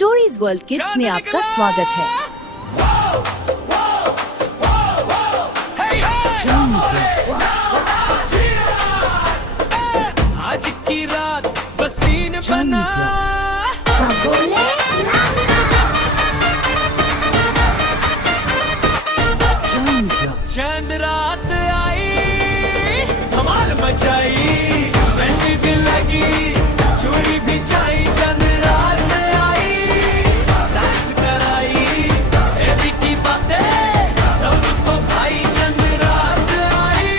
Stories world kids में आपका स्वागत है। आज की रात बसीन बना चंद रात आई धमाल मचाई मेहंदी भी लगी चूड़ी भी छाई चंद रात आई डांस कराई एबी की बातें सबको भाई चंद रात आई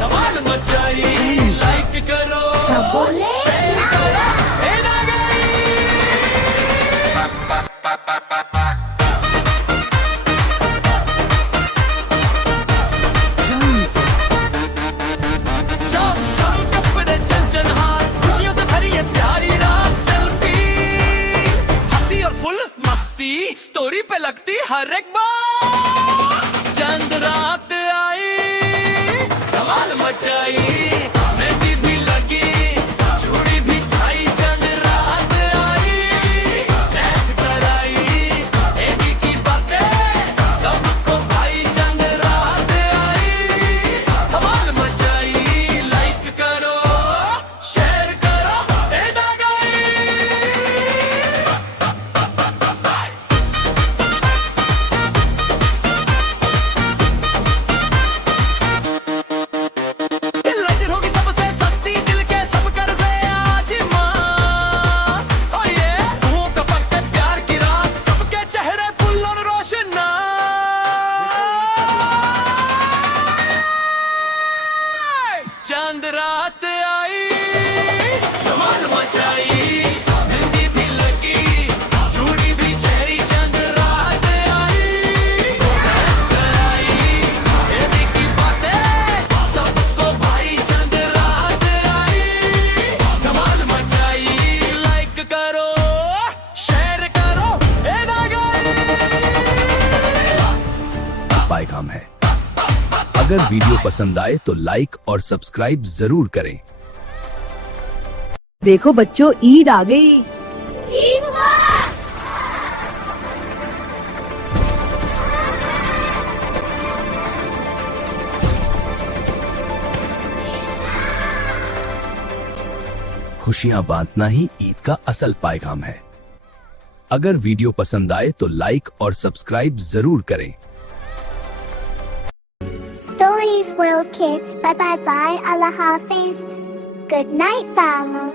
धमाल मचाई लाइक करो शेयर करो स्टोरी पे लगती हर एक बार चंद रात आई धमाल मचाई मेहंदी भी लगी चूड़ी भी छाई चंद रात आई डांस कराई एबी की बातें सबको भाई चंद रात आई धमाल मचाई लाइक करो शेयर करो चंद रात आई धमाल मचाई मेहंदी भी लगी चूड़ी भी छेड़ी चंद रात आई डांस कराई एबी की बातें सबको भाई चंद रात आई धमाल मचाई लाइक करो शेयर करो पैगाम है। अगर वीडियो पसंद आए तो लाइक और सब्सक्राइब जरूर करें। देखो बच्चों, ईद आ गई। ईद मुबारक। खुशियां बांटना ही ईद का असल पैगाम है। अगर वीडियो पसंद आए तो लाइक और सब्सक्राइब जरूर करें। Stories World Kids. Bye bye bye. Allah Hafiz. Good night, Famo.